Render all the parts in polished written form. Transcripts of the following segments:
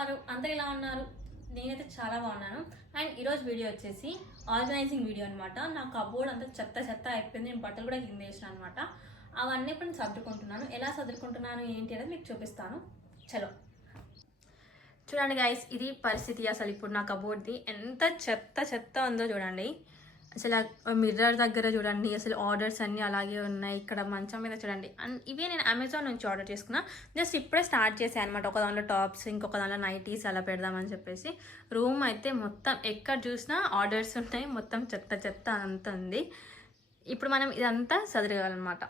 ఉన్నారు? అందరు ఎలా ఉన్నారు? నేనైతే చాలా బాగున్నాను. అండ్ ఈరోజు వీడియో వచ్చేసి ఆర్గనైజింగ్ వీడియో అనమాట. నా కబోర్డ్ అంతా చెత్త చెత్త అయిపోయింది. నేను బట్టలు కూడా కింద వేసిన అనమాట. అవన్నీ ఇప్పుడు నేను సర్దుకుంటున్నాను. ఎలా సర్దుకుంటున్నాను ఏంటి అనేది మీకు చూపిస్తాను. చలో చూడండి గైస్, ఇది పరిస్థితి. అసలు ఇప్పుడు నా కబోర్డ్ది ఎంత చెత్త చెత్త ఉందో చూడండి. అసలు మిర్రర్ దగ్గర చూడండి, అసలు ఆర్డర్స్ అన్నీ అలాగే ఉన్నాయి. ఇక్కడ మంచం మీద చూడండి. అండ్ ఇవే నేను అమెజాన్ నుంచి ఆర్డర్ చేసుకున్నా. జస్ట్ ఇప్పుడే స్టార్ట్ చేశాను అనమాట. ఒక దాంట్లో టాప్స్, ఇంకొక దాంట్లో నైటీస్ అలా పెడదామని చెప్పేసి. రూమ్ అయితే మొత్తం ఎక్కడ చూసినా ఆర్డర్స్ ఉన్నాయి. మొత్తం చెత్త చెత్త అంత ఉంది. ఇప్పుడు మనం ఇదంతా సదరగాలన్నమాట.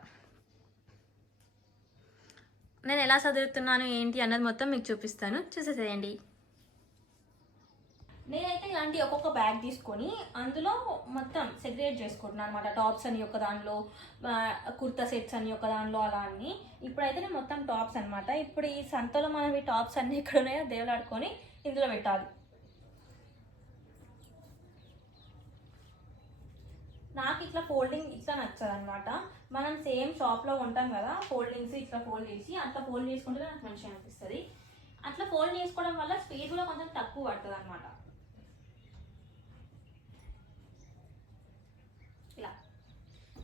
నేను ఎలా చదువుతున్నాను ఏంటి అన్నది మొత్తం మీకు చూపిస్తాను, చూసేసేయండి. నేనైతే ఇలాంటి ఒక్కొక్క బ్యాగ్ తీసుకొని అందులో మొత్తం సెగ్రిగేట్ చేసుకుంటున్నాను అనమాట. టాప్స్ అని ఒక దానిలో, కుర్తా సెట్స్ అని ఒక దానిలో, అలా అన్ని. ఇప్పుడైతే నేను మొత్తం టాప్స్ అనమాట. ఇప్పుడు ఈ సంతలో మనం ఈ టాప్స్ అన్ని ఎక్కడ ఉన్నాయో దేవులాడుకొని ఇందులో పెట్టాలి. నాకు ఇట్లా ఫోల్డింగ్ ఇట్లా నచ్చదు అనమాట. మనం సేమ్ షాప్లో ఉంటాం కదా, ఫోల్డింగ్స్ ఇట్లా ఫోల్డ్ చేసి అట్లా ఫోల్డ్ చేసుకుంటే నాకు మంచిగా అనిపిస్తుంది. అట్లా ఫోల్డ్ చేసుకోవడం వల్ల స్పేస్ కూడా కొంచెం తక్కువ పడుతుంది అనమాట. ఇలా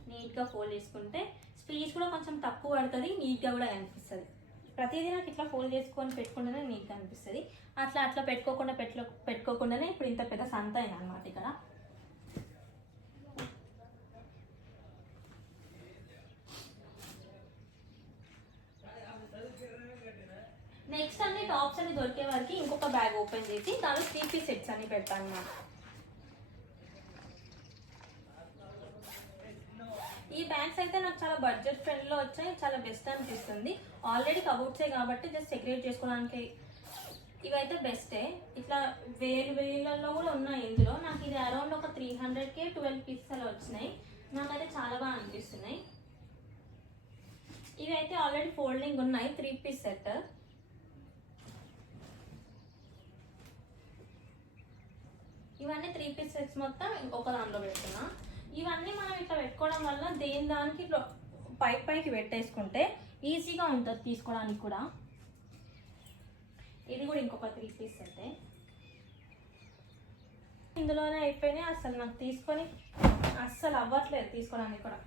నీట్గా ఫోల్డ్ చేసుకుంటే స్పేస్ కూడా కొంచెం తక్కువ పడుతుంది, నీట్గా కూడా అనిపిస్తుంది. ప్రతిదీ నాకు ఇట్లా ఫోల్డ్ చేసుకొని పెట్టుకుంటేనే నీట్గా అనిపిస్తుంది. అట్లా అట్లా పెట్టుకోకుండానే ఇప్పుడు ఇంత పెద్ద సంత అయింది అనమాట ఇక్కడ. నెక్స్ట్ అన్ని టాప్స్ అన్ని దొరికే వరకు ఇంకొక బ్యాగ్ ఓపెన్ చేసి దానిలో 3 పీస్ సెట్స్ అన్ని పెడతాను అన్నమాట. ఈ బ్యాగ్స్ అయితే నాకు చాలా బడ్జెట్ ఫ్రెండ్లో వచ్చాయి, చాలా బెస్ట్ అనిపిస్తుంది. ఆల్రెడీ కబోర్డ్సే కాబట్టి జస్ట్ సెగ్రిగేట్ చేసుకోవడానికి ఇవైతే బెస్టే. ఇట్లా వేలలో కూడా ఉన్నాయి ఇందులో. నాకు ఇది అరౌండ్ ఒక 300కే 12 పీసెస్ అలా వచ్చినాయి. నాకైతే చాలా బాగా అనిపిస్తున్నాయి. ఇవి అయితే ఆల్రెడీ ఫోల్డింగ్ ఉన్నాయి, 3 పీస్ సెట్. ఇవన్నీ 3 పీస్ సెట్స్ మొత్తం ఇంకొక దాంట్లో పెడుతున్నా. ఇవన్నీ మనం ఇట్లా పెట్టుకోవడం వల్ల దానికి పైకి పెట్టేసుకుంటే ఈజీగా ఉంటుంది తీసుకోవడానికి కూడా. ఇది కూడా ఇంకొక 3 పీస్ సెట్. ఇందులోనే అయిపోయినాయి. అసలు నాకు తీసుకొని అస్సలు అవ్వట్లేదు తీసుకోవడానికి కూడా.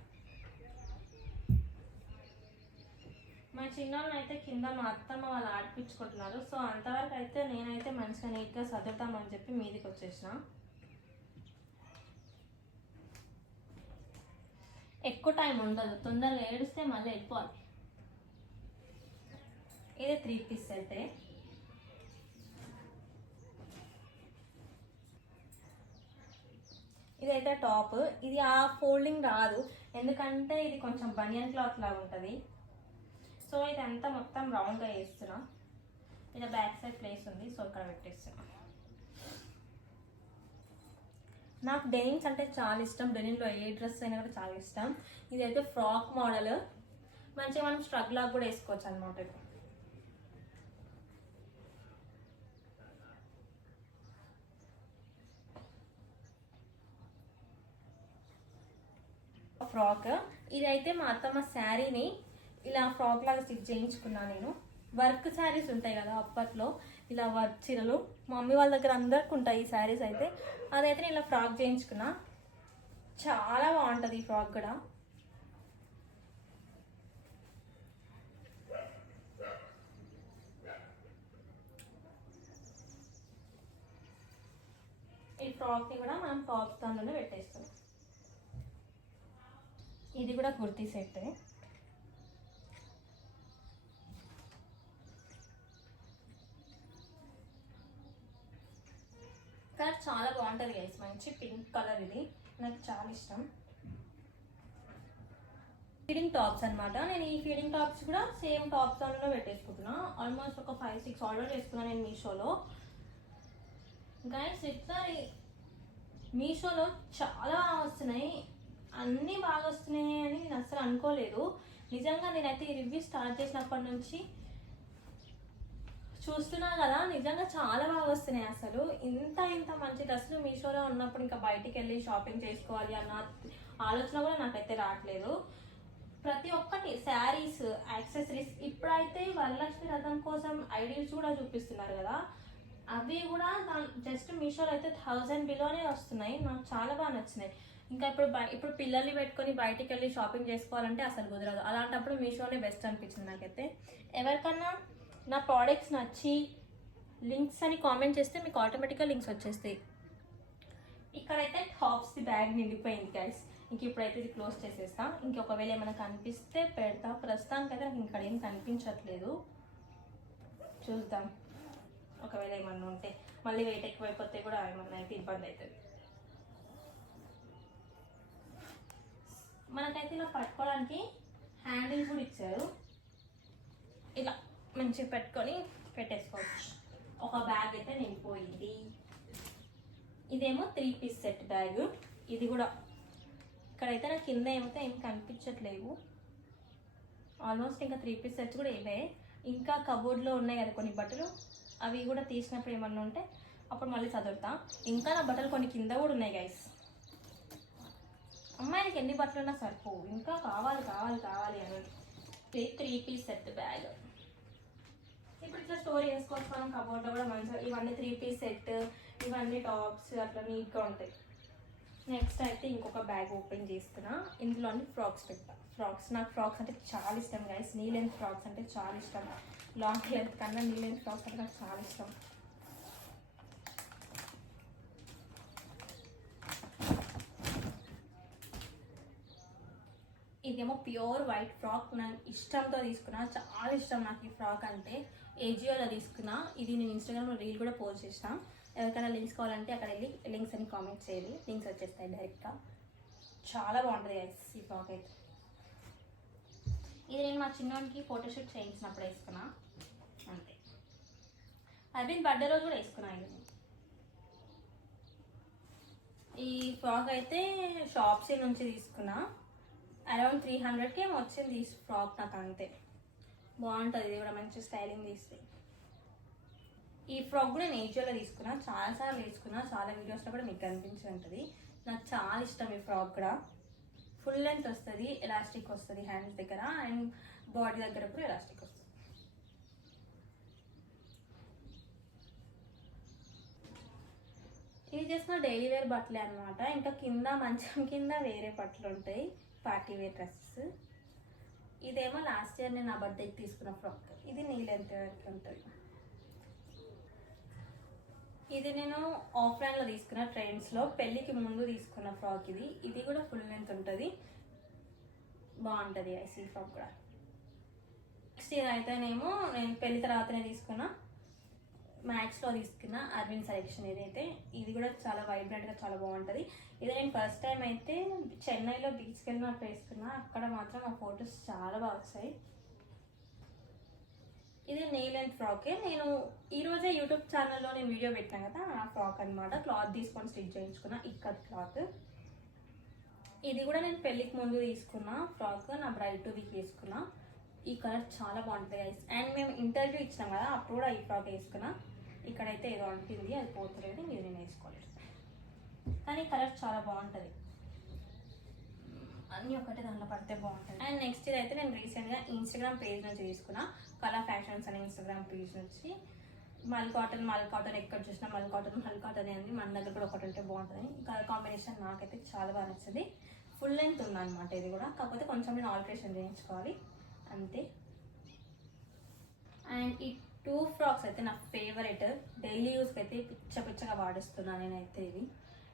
మా చిన్నోళ్ళని అయితే కింద మా అత్తమ్మ వాళ్ళు ఆడిపించుకుంటున్నారు. సో అంతవరకు అయితే నేనైతే మంచిగా నీట్గా సర్దుతామని చెప్పి మీదికి వచ్చేసిన. ఎక్కువ టైం ఉండదు, తొందరగా ఏడిస్తే మళ్ళీ వెళ్ళిపోవాలి. ఇది 3 పీస్ అయితే. ఇదైతే టాప్. ఇది ఆ ఫోల్డింగ్ రాదు, ఎందుకంటే ఇది కొంచెం బనియన్ క్లాత్ లాగా ఉంటుంది. సో ఇదంతా మొత్తం రౌండ్గా వేస్తున్నా. ఇలా బ్యాక్ సైడ్ ప్లేస్ ఉంది, సో ఇక్కడ పెట్టేస్తున్నా. నాకు డెనిమ్స్ అంటే చాలా ఇష్టం. డెనిమ్లో ఏ డ్రెస్ అయినా కూడా చాలా ఇష్టం. ఇదైతే ఫ్రాక్ మోడల్, మంచిగా మనం స్ట్రగ్ లాగా కూడా వేసుకోవచ్చు అనమాట. ఫ్రాక్ ఇదైతే మా అత్తమ్మ శారీని ఇలా ఫ్రాక్ లాగా స్టిచ్ చేయించుకున్నా నేను. వర్క్ శారీస్ ఉంటాయి కదా అప్పట్లో, ఇలా వర్క్ చీరలు మా మమ్మీ వాళ్ళ దగ్గర అందరికి ఉంటాయి ఈ శారీస్ అయితే. అదైతే నేను ఇలా ఫ్రాక్ చేయించుకున్నా. చాలా బాగుంటుంది ఈ ఫ్రాక్ కూడా. ఈ ఫ్రాక్ని కూడా మనం టాప్ దానిలోనే పెట్టేస్తాం. ఇది కూడా కుర్తీ సెట్. కలర్ చాలా బాగుంటుంది గైస్, మంచి పింక్ కలర్. ఇది నాకు చాలా ఇష్టం. ఫీడింగ్ టాప్స్ అనమాట. నేను ఈ ఫీడింగ్ టాప్స్ కూడా సేమ్ టాప్స్ దానిలో పెట్టేసుకుంటున్నా. ఆల్మోస్ట్ ఒక 5-6 ఆర్డర్ చేసుకున్నాను నేను మీషోలో. గైస్ ఇట్లా మీషోలో చాలా వస్తున్నాయి, అన్నీ బాగా వస్తున్నాయి అని నేను అస్సలు అనుకోలేదు. నిజంగా నేనైతే ఈ రివ్యూ స్టార్ట్ చేసినప్పటి నుంచి చూస్తున్నా కదా, నిజంగా చాలా బాగా వస్తున్నాయి. అసలు ఇంత మంచి డ్రెస్సులు మీషోలో ఉన్నప్పుడు ఇంకా బయటికి వెళ్ళి షాపింగ్ చేసుకోవాలి అన్న ఆలోచన కూడా నాకైతే రావట్లేదు. ప్రతి ఒక్కటి శారీస్, యాక్సెసరీస్. ఇప్పుడైతే వరలక్ష్మి రథం కోసం ఐడియాస్ కూడా చూపిస్తున్నారు కదా. అవి కూడా జస్ట్ మీషోలో అయితే 1000 బిలోనే వస్తున్నాయి. నాకు చాలా బాగా నచ్చినాయి. ఇంకా ఇప్పుడు పిల్లల్ని పెట్టుకొని బయటికి వెళ్ళి షాపింగ్ చేసుకోవాలంటే అసలు కుదరదు. అలాంటప్పుడు మీషోనే బెస్ట్ అనిపించింది నాకైతే. ఎవరికన్నా నా ప్రోడక్ట్స్ నచ్చి లింక్స్ అని కామెంట్ చేస్తే మీకు ఆటోమేటిక్గా లింక్స్ వచ్చేస్తాయి. ఇక్కడైతే టాప్స్ది బ్యాగ్ నిండిపోయింది గైస్. ఇంక ఇప్పుడైతే ఇది క్లోజ్ చేసేస్తా. ఇంకొకవేళ ఏమైనా కనిపిస్తే పెడతా. ప్రస్తుతానికైతే నాకు ఇక్కడ ఏం కనిపించట్లేదు. చూద్దాం, ఒకవేళ ఏమన్నా ఉంటే మళ్ళీ వెయిట్ ఎక్కువైపోతే కూడా ఏమన్నా అయితే ఇబ్బంది అవుతుంది. మనకైతే ఇలా పట్టుకోవడానికి హ్యాండిల్ కూడా ఇచ్చారు. ఇలా మంచిగా పెట్టుకొని పెట్టేసుకోవచ్చు. ఒక బ్యాగ్ అయితే నిండిపోయింది. ఇదేమో 3 పీస్ సెట్ బ్యాగ్. ఇది కూడా ఇక్కడైతే నాకు కింద ఏమైతే ఏం కనిపించట్లేవు. ఆల్మోస్ట్ ఇంకా 3 పీస్ సెట్స్ కూడా ఇవే. ఇంకా కబోర్డ్లో ఉన్నాయి కదా కొన్ని బట్టలు, అవి కూడా తీసినప్పుడు ఏమన్నా ఉంటే అప్పుడు మళ్ళీ చదువుతా. ఇంకా నా బట్టలు కొన్ని కింద కూడా ఉన్నాయి గైస్. అమ్మాయికి ఎన్ని బట్టలు ఉన్నా సరిపోవు, ఇంకా కావాలి కావాలి కావాలి అని. 3 పీస్ సెట్ బ్యాగ్. ఇప్పుడు ఇట్లా స్టోర్ చేసుకోవచ్చు మనం కబోర్డ్లో కూడా మంచిగా. ఇవన్నీ 3 పీస్ సెట్, ఇవన్నీ టాప్స్ అట్లా నీట్గా ఉంటాయి. నెక్స్ట్ అయితే ఇంకొక బ్యాగ్ ఓపెన్ చేస్తున్నా. ఇందులో అన్ని ఫ్రాక్స్ పెట్టా. నాకు ఫ్రాక్స్ అంటే చాలా ఇష్టం గైస్. నీ లెంత్ ఫ్రాక్స్ అంటే చాలా ఇష్టం. లాంగ్ లెంత్ కన్నా నీ లెంత్ ఫ్రాక్స్ అంటే నాకు చాలా ఇష్టం. ఇదేమో ప్యూర్ వైట్ ఫ్రాక్. నేను ఇష్టంతో తీసుకున్నా, చాలా ఇష్టం నాకు ఈ ఫ్రాక్ అంటే. ఏజియోలో తీసుకున్నా. ఇది నేను ఇన్స్టాగ్రామ్లో రీల్ కూడా పోస్ట్ చేసిన. ఎవరికైనా లింక్స్ కావాలంటే అక్కడ వెళ్ళి లింక్స్ అని కామెంట్ చేయాలి, లింక్స్ వచ్చేస్తాయి డైరెక్ట్గా. చాలా బాగుంటుంది గైస్ ఈ ఫ్రాక్ అయితే. ఇది నేను మా చిన్నోనికి ఫోటోషూట్ చేయించినప్పుడు వేసుకున్నా అంతే. అరవింద్ బర్త్డే రోజు కూడా వేసుకున్నా. ఇది ఈ ఫ్రాక్ అయితే షాప్సీ నుంచి తీసుకున్నా. అరౌండ్ 300కి ఏమో వచ్చింది ఈ ఫ్రాక్ నాకు అంతే. బాగుంటుంది ఇది కూడా, మంచి స్టైలింగ్ తీస్తే. ఈ ఫ్రాక్ కూడా నేను ఏజియోలో తీసుకున్నా. చాలాసార్లు వేసుకున్నా, చాలా వీడియోస్లో కూడా మీకు కనిపించి ఉంటుంది. నాకు చాలా ఇష్టం ఈ ఫ్రాక్ కూడా. ఫుల్ లెంత్ వస్తుంది, ఎలాస్టిక్ వస్తుంది హ్యాండ్స్ దగ్గర అండ్ బాడీ దగ్గర కూడా ఎలాస్టిక్ వస్తుంది. ఇది చేసిన డైలీ వేర్ బట్టలే అనమాట. ఇంకా కింద మంచం కింద వేరే బట్టలు ఉంటాయి, పార్టీ వేర్ డ్రెస్సెస్. ఇదేమో లాస్ట్ ఇయర్ నేను నా బర్త్డేకి తీసుకున్న ఫ్రాక్. ఇది నీ లెంత్ వరకు ఉంటుంది. ఇది నేను ఆఫ్లైన్లో తీసుకున్న, ట్రెండ్స్లో పెళ్ళికి ముందు తీసుకున్న ఫ్రాక్. ఇది కూడా ఫుల్ లెంత్ ఉంటుంది, బాగుంటుంది ఐసీ ఫ్రాక్ కూడా. నెక్స్ట్ ఇది అయితేనేమో నేను పెళ్లి తర్వాతనే తీసుకున్న, మ్యాక్స్లో తీసుకున్న అరవింద్ సెలెక్షన్. ఇది కూడా చాలా వైబ్రెంట్గా చాలా బాగుంటుంది. ఇది నేను ఫస్ట్ టైం అయితే చెన్నైలో బీచ్కి వెళ్ళినప్పుడు వేసుకున్నా. అక్కడ మాత్రం ఆ ఫొటోస్ చాలా బాగా వచ్చాయి. ఇది నీ లెంత్ ఫ్రాకే. నేను ఈరోజే యూట్యూబ్ ఛానల్లో నేను వీడియో పెట్టాను కదా, ఆ ఫ్రాక్ అనమాట. క్లాత్ తీసుకొని స్టిచ్ చేయించుకున్నా, ఇక్కడ క్లాత్. ఇది కూడా నేను పెళ్ళికి ముందు తీసుకున్న ఫ్రాక్, నా బ్రైడ్ టు వీక్ వేసుకున్నా. ఈ కలర్ చాలా బాగుంటుంది గైస్. అండ్ మేము ఇంటర్వ్యూ ఇచ్చినాం కదా, అప్పుడు కూడా ఈ ఫ్రాక్ వేసుకున్నా. ఇక్కడైతే ఏదో అంటుంది, అది పోతలేదు, ఇది నేను వేసుకోలేదు. కానీ కలర్ చాలా బాగుంటుంది, అన్నీ ఒకటే దాంట్లో పడితే బాగుంటుంది. అండ్ నెక్స్ట్ ఇదైతే నేను రీసెంట్గా ఇన్స్టాగ్రామ్ పేజ్ నుంచి తీసుకున్నా. కలర్ ఫ్యాషన్స్ అనే ఇన్స్టాగ్రామ్ పేజ్ నుంచి. మల్ కాటన్ ఎక్కడ చూసినా మల్ కాటన్ అనేది మన దగ్గర కూడా ఒకటి ఉంటే బాగుంటుంది. కలర్ కాంబినేషన్ నాకైతే చాలా బాగా నచ్చింది. ఫుల్ లెంత్ ఉందన్నమాట ఇది కూడా, కాకపోతే కొంచెం నేను ఆల్టరేషన్ చేయించుకోవాలి అంతే. అండ్ ఈ 2 ఫ్రాక్స్ అయితే నా ఫేవరెట్. డైలీ యూస్కి అయితే పిచ్చగా వాడిస్తున్నాను నేనైతే. ఇవి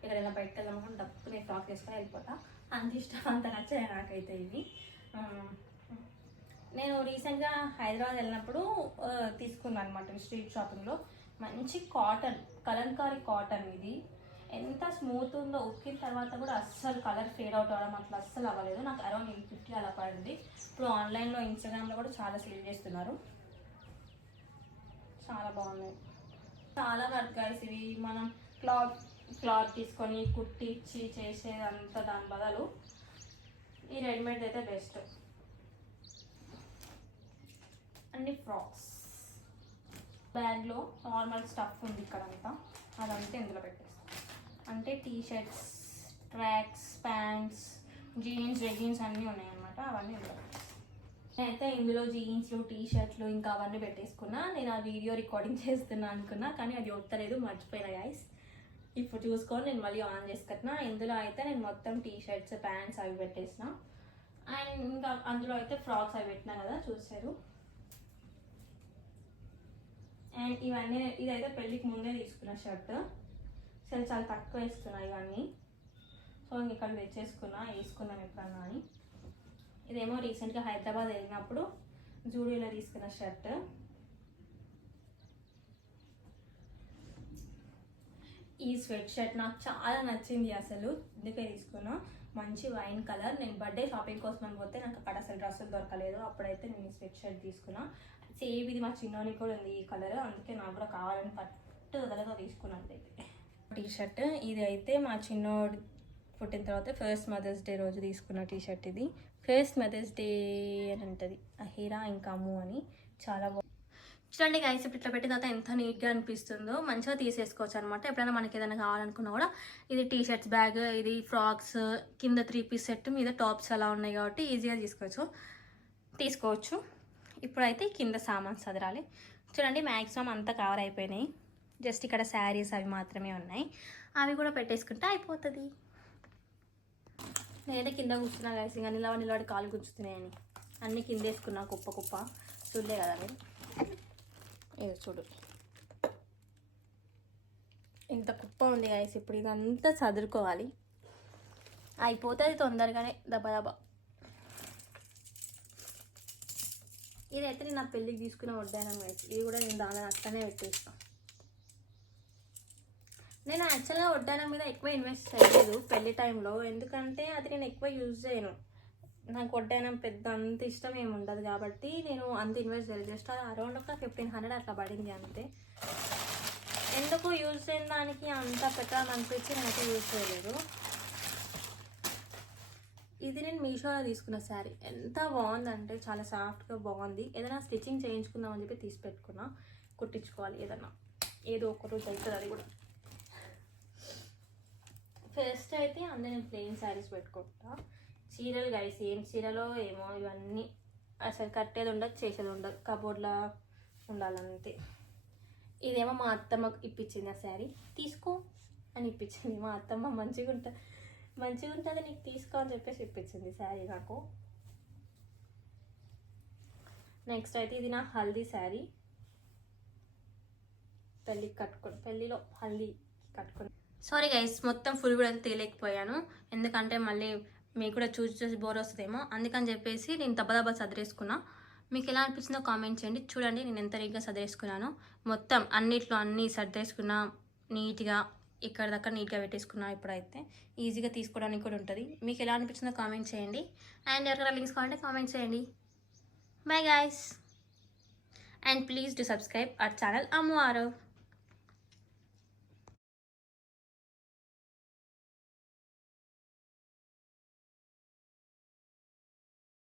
ఎక్కడైనా బయటకు వెళ్ళామనుకుంటే డబ్బు నేను ఫ్రాక్ వేసుకొని వెళ్ళిపోతా, అంత ఇష్టం, అంత నచ్చాయి నాకైతే ఇవి. నేను రీసెంట్గా హైదరాబాద్ వెళ్ళినప్పుడు తీసుకున్నాను అనమాట స్ట్రీట్ షాపింగ్లో. మంచి కాటన్, కలంకారీ కాటన్. ఇది ఎంత స్మూత్ ఉందో, ఉక్కిన తర్వాత కూడా అస్సలు కలర్ ఫేడ్ అవుట్ అవ్వడం అట్లా అస్సలు అవ్వలేదు. నాకు అరౌండ్ 850 అలా పడింది. ఇప్పుడు ఆన్లైన్లో ఇన్స్టాగ్రామ్లో కూడా చాలా సేల్ చేస్తున్నారు, చాలా బాగున్నాయి. చాలా వర్క్ గైస్ ఇవి. మనం క్లాత్ తీసుకొని కుట్టించి చేసేదంతా దాని బదులు ఈ రెడీమేడ్ అయితే బెస్ట్. అన్ని ఫ్రాక్స్. బ్యాగ్లో నార్మల్ స్టఫ్ ఉంది ఇక్కడంతా, అదంతా ఇందులో పెట్టేస్తాం. అంటే T-shirts, tracks, pants, jeans, leggings అన్నీ ఉన్నాయన్నమాట. అవన్నీ ఇందులో పెట్టేస్తాం. నేనైతే ఇందులో జీన్స్లు టీ షర్ట్లు ఇంకా అవన్నీ పెట్టేసుకున్నా. నేను ఆ వీడియో రికార్డింగ్ చేస్తున్నా అనుకున్నా, కానీ అది వస్తలేదు, మర్చిపోయినా గైస్. ఇప్పుడు చూసుకొని నేను మళ్ళీ ఆన్ చేసుకున్నా. ఇందులో అయితే నేను మొత్తం టీ షర్ట్స్ ప్యాంట్స్ అవి పెట్టేసిన, అండ్ ఇంకా అందులో అయితే ఫ్రాక్స్ అవి పెట్టినా కదా చూసారు. అండ్ ఇవన్నీ ఇదైతే పెళ్ళికి ముందే తీసుకున్న షర్ట్, సరే చాలా తక్కువ వేసుకున్నా ఇవన్నీ. సో ఇక్కడ తెచ్చేసుకున్నా, వేసుకున్నాం ఎప్పుడన్నా అని. ఇదేమో రీసెంట్గా హైదరాబాద్ వెళ్ళినప్పుడు జూడియోలో తీసుకున్న షర్ట్. ఈ స్వెట్ షర్ట్ నాకు చాలా నచ్చింది అసలు, అందుకే తీసుకున్నా. మంచి వైన్ కలర్. నేను బర్త్డే షాపింగ్ కోసం అని పోతే నాకు అక్కడ అసలు డ్రెస్సులు దొరకలేదు, అప్పుడైతే నేను ఈ స్వెట్ షర్ట్ తీసుకున్నా. సేమ్ ఇది మా చిన్నోనికి కూడా ఉంది ఈ కలర్, అందుకే నాకు కూడా కావాలని పట్టుదలగా తీసుకున్నాను. అయితే టీ షర్ట్ ఇది అయితే మా చిన్నోడు పుట్టిన తర్వాత ఫస్ట్ మదర్స్ డే రోజు తీసుకున్న టీ షర్ట్ ఇది. ఫస్ట్ మదర్స్ డే అని ఉంటుంది అహీరా ఇంకా అమ్ము అని. చాలా బాగుంది. చూడండి గైస్, ఇప్పుడు ఇట్లా పెట్టిన తర్వాత ఎంత నీట్గా అనిపిస్తుందో. మంచిగా తీసేసుకోవచ్చు అనమాట. ఎప్పుడైనా మనకి ఏదైనా కావాలనుకున్నా కూడా. ఇది టీ షర్ట్స్ బ్యాగ్, ఇది ఫ్రాక్స్, కింద 3 పీస్ సెట్, మీద టాప్స్ అలా ఉన్నాయి కాబట్టి ఈజీగా తీసుకోవచ్చు. ఇప్పుడైతే కింద సామాన్ సదరాలి. చూడండి మ్యాక్సిమం అంతా కవర్ అయిపోయినాయి. జస్ట్ ఇక్కడ శారీస్ అవి మాత్రమే ఉన్నాయి, అవి కూడా పెట్టేసుకుంటే అయిపోతుంది. నేనైతే కింద కూర్చున్నా గైస్, ఇంకా నిలబడి కాలు గుంజుతున్నాయని అన్నీ కింద వేసుకున్నా కుప్ప. చూడలే కదా మీరు, ఏదో చూడు ఇంత కుప్ప ఉంది గైస్. ఇప్పుడు ఇదంతా చదురుకోవాలి, అయిపోతుంది తొందరగానే దబా. ఇదైతే నేను నా పెళ్ళికి తీసుకుని వడ్డాను గైస్. ఇది కూడా నేను దాని అట్లనే పెట్టేస్తాను. నేను యాక్చువల్గా వడ్డానం మీద ఎక్కువ ఇన్వెస్ట్ చేయలేదు పెళ్లి టైంలో, ఎందుకంటే అది నేను ఎక్కువ యూజ్ చేయను. నాకు వడ్డానం పెద్ద అంత ఇష్టం ఏమి ఉండదు కాబట్టి నేను అంత ఇన్వెస్ట్ చేయలేదు. జస్ట్ అరౌండ్ ఒక 1500 అట్లా పడింది అంతే. ఎందుకు యూజ్ చేయని దానికి అంత పెట్టాలనిపించి నేనైతే యూజ్ చేయలేదు. ఇది నేను మీషోలో తీసుకున్న శారీ, ఎంత బాగుందంటే చాలా సాఫ్ట్గా బాగుంది. ఏదైనా స్టిచ్చింగ్ చేయించుకుందామని చెప్పి తీసి పెట్టుకున్నా, కుట్టించుకోవాలి ఏదో ఒక రోజు అవుతుంది అది కూడా. ఫస్ట్ అయితే అందరూ నేను ప్లెయిన్ శారీస్ పెట్టుకుంటా. చీరలు గైస్, ఏం చీరలో ఏమో ఇవన్నీ అసలు కట్టేది ఉండదు, చేసేది ఉండదు, కబోర్డ్లా ఉండాలంతే. ఇదేమో మా అత్తమ్మ ఇప్పించింది ఆ శారీ, తీసుకో అని ఇప్పించింది మా అత్తమ్మ. మంచిగా ఉంటుంది నీకు తీసుకో అని చెప్పేసి ఇప్పించింది శారీ నాకు. నెక్స్ట్ అయితే ఇది నా హల్దీ శారీ, పెళ్ళిలో హల్దీ కట్టుకుని. సారీ గైస్, మొత్తం ఫుల్ కూడా తేలేకపోయాను, ఎందుకంటే మళ్ళీ మీకు కూడా చూసి బోర్ వస్తుందేమో, అందుకని చెప్పేసి నేను దబ్బా సదిరేసుకున్నా. మీకు ఎలా అనిపిస్తుందో కామెంట్ చేయండి. చూడండి నేను ఎంత నీట్గా సదిరేసుకున్నాను, మొత్తం అన్ని సర్దేసుకున్నా నీట్గా, ఇక్కడ దాకా నీట్గా పెట్టేసుకున్నా. ఇప్పుడైతే ఈజీగా తీసుకోవడానికి కూడా ఉంటుంది. మీకు ఎలా అనిపిస్తుందో కామెంట్ చేయండి, అండ్ ఎవరైనా లింక్స్ కావాలంటే కామెంట్ చేయండి. Bye guys, and please do subscribe our channel Ammu Aarav.